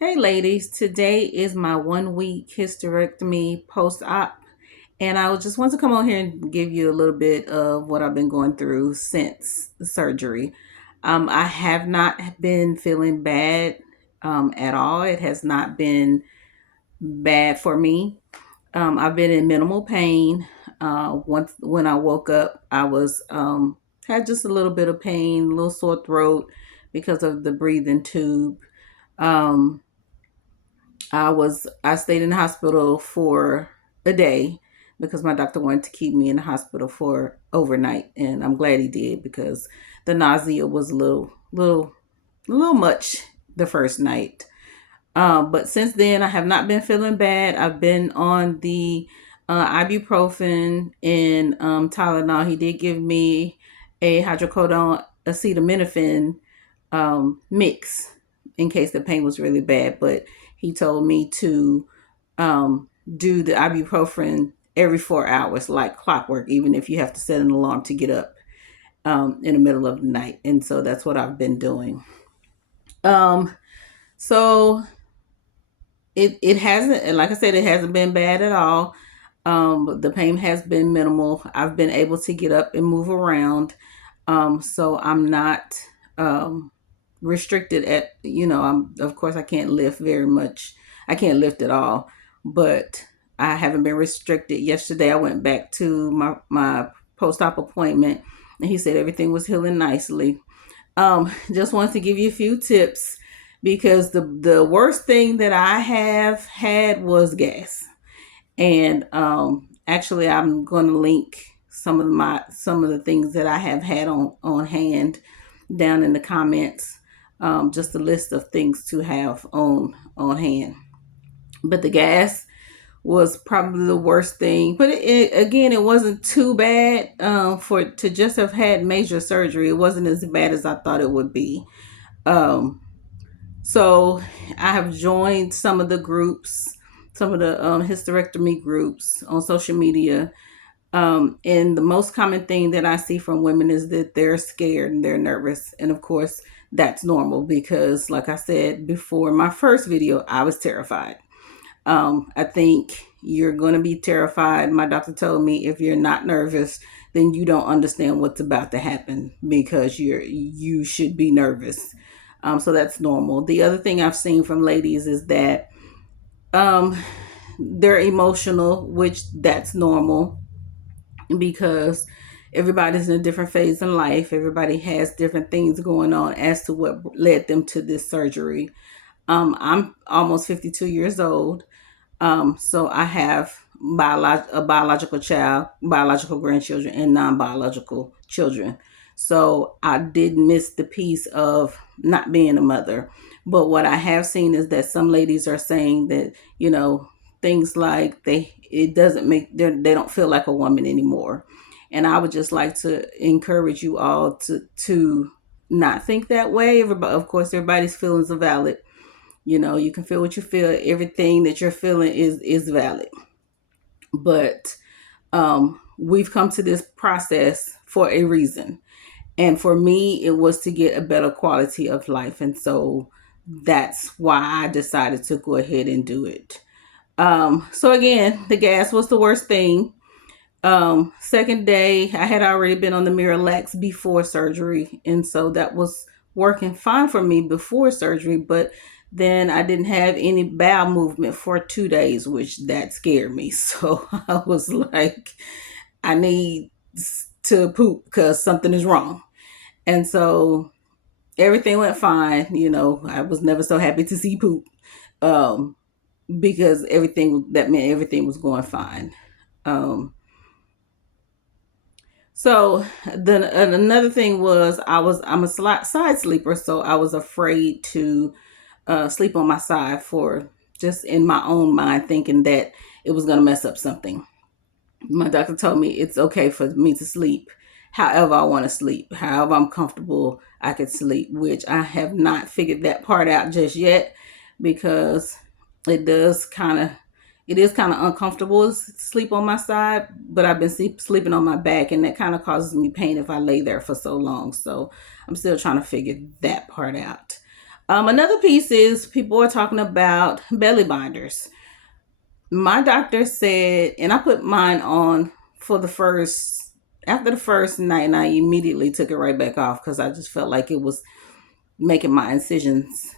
Hey ladies, today is my 1 week hysterectomy post-op, and I just want to come on here and give you a little bit of what I've been going through since the surgery. I have not been feeling bad at all. It has not been bad for me. I've been in minimal pain. Once when I woke up, I was had just a little bit of pain, a little sore throat because of the breathing tube. Um, I stayed in the hospital for a day because my doctor wanted to keep me in the hospital for overnight, and I'm glad he did because the nausea was a little much the first night. But since then, I have not been feeling bad. I've been on the ibuprofen and Tylenol. He did give me a hydrocodone acetaminophen mix in case the pain was really bad. But he told me to do the ibuprofen every 4 hours, like clockwork, even if you have to set an alarm to get up in the middle of the night. And so that's what I've been doing. Um, so it hasn't, like I said, it hasn't been bad at all. The pain has been minimal. I've been able to get up and move around. So I'm not restricted at, I'm, of course, I can't lift very much. I can't lift at all, but I haven't been restricted. Yesterday, I went back to my post op appointment, and he said everything was healing nicely. Just wanted to give you a few tips because the worst thing that I have had was gas. And actually, I'm going to link some of the things that I have had on hand down in the comments. Just a list of things to have on hand. But the gas was probably the worst thing. But again, it wasn't too bad for to just have had major surgery. It wasn't as bad as I thought it would be. Um, so I have joined some of the groups, some of the hysterectomy groups on social media. And the most common thing that I see from women is that they're scared and they're nervous. And of course, that's normal because, like I said before, in my first video, I was terrified. I think you're going to be terrified. My doctor told me if you're not nervous, then you don't understand what's about to happen because you should be nervous. So that's normal. The other thing I've seen from ladies is that um, they're emotional, which that's normal because everybody's in a different phase in life. Everybody has different things going on as to what led them to this surgery. I'm almost 52 years old. So I have a biological child, biological grandchildren, and non-biological children. So I did miss the piece of not being a mother. But what I have seen is that some ladies are saying that, things like it doesn't make they don't feel like a woman anymore. And I would just like to encourage you all to not think that way. Everybody, of course, everybody's feelings are valid. You can feel what you feel. Everything that you're feeling is valid. But we've come to this process for a reason. And for me, it was to get a better quality of life. And so that's why I decided to go ahead and do it. So again, the gas was the worst thing. Second day, I had already been on the Miralax before surgery, and so that was working fine for me before surgery, but then I didn't have any bowel movement for 2 days, which that scared me. So I was like, I need to poop because something is wrong. And so everything went fine. I was never so happy to see poop. Um, because that meant everything was going fine. Um, So then another thing was I'm a side sleeper, so I was afraid to sleep on my side for just in my own mind, thinking that it was going to mess up something. My doctor told me it's okay for me to sleep however I want to sleep, however I'm comfortable I could sleep, which I have not figured that part out just yet because it does kind of it is kind of uncomfortable to sleep on my side, but I've been sleeping on my back, and that kind of causes me pain if I lay there for so long. So I'm still trying to figure that part out. Another piece is people are talking about belly binders. My doctor said, and I put mine on for the first, after the first night, and I immediately took it right back off because I just felt like it was making my incisions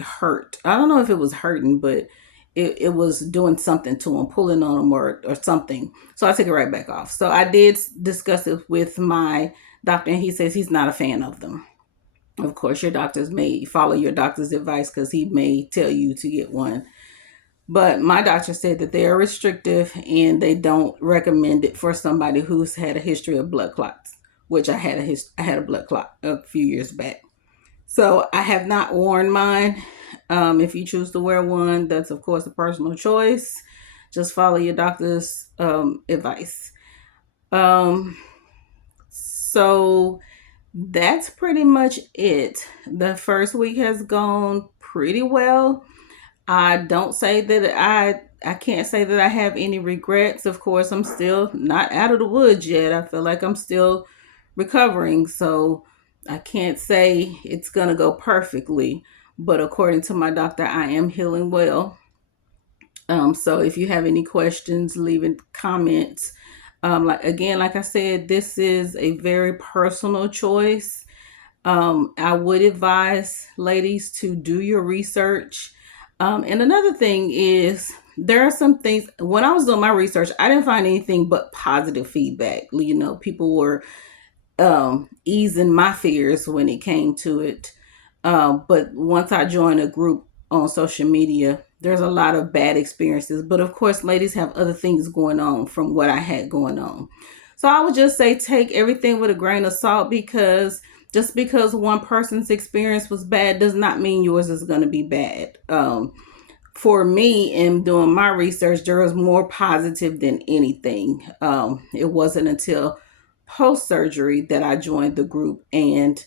hurt. I don't know if it was hurting, but it was doing something to them, pulling on them or something. So I took it right back off. So I did discuss it with my doctor, and he says he's not a fan of them. Of course, your doctors may follow your doctor's advice because he may tell you to get one. But my doctor said that they are restrictive and they don't recommend it for somebody who's had a history of blood clots, which I had a blood clot a few years back. So I have not worn mine. If you choose to wear one, that's of course a personal choice. Just follow your doctor's advice. So that's pretty much it. The first week has gone pretty well. I don't say that I can't say that I have any regrets. Of course, I'm still not out of the woods yet. I feel like I'm still recovering, so I can't say it's going to go perfectly, but according to my doctor, I am healing well. So if you have any questions, leave in comments. Like I said, this is a very personal choice. I would advise ladies to do your research. And another thing is, there are some things, when I was doing my research, I didn't find anything but positive feedback. You know, people were easing my fears when it came to it. But once I joined a group on social media, there's a lot of bad experiences. But of course, ladies have other things going on from what I had going on. So I would just say take everything with a grain of salt, because just because one person's experience was bad does not mean yours is going to be bad. For me, in doing my research, there was more positive than anything. It wasn't until post surgery that I joined the group, and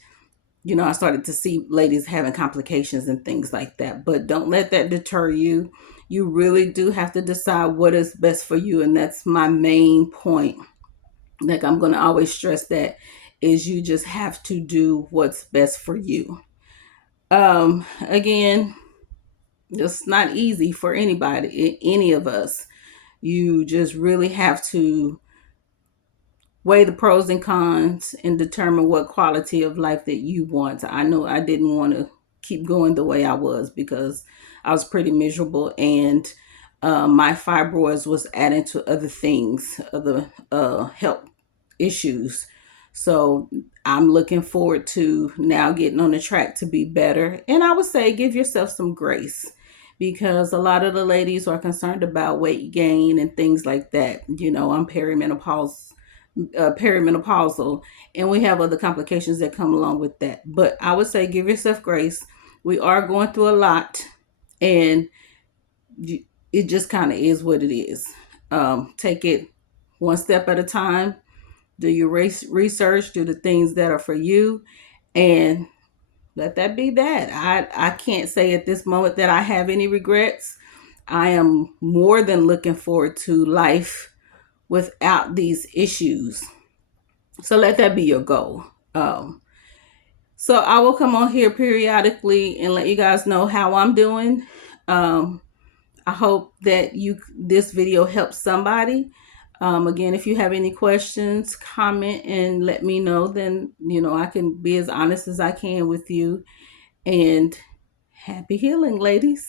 I started to see ladies having complications and things like that. But don't let that deter you. You really do have to decide what is best for you, and that's my main point. Like, I'm going to always stress that, is you just have to do what's best for you. Again, it's not easy for anybody, any of us. You just really have to weigh the pros and cons and determine what quality of life that you want. I know I didn't want to keep going the way I was, because I was pretty miserable, and my fibroids was adding to other things, other health issues. So I'm looking forward to now getting on the track to be better. And I would say give yourself some grace, because a lot of the ladies are concerned about weight gain and things like that. I'm perimenopausal, and we have other complications that come along with that. But I would say give yourself grace. We are going through a lot, and it just kind of is what it is. Take it one step at a time. Do your research, do the things that are for you, and let that be that. I can't say at this moment that I have any regrets. I am more than looking forward to life without these issues. So let that be your goal. So I will come on here periodically and let you guys know how I'm doing. I hope that this video helps somebody. Again, if you have any questions, comment and let me know. Then, I can be as honest as I can with you. And happy healing, ladies.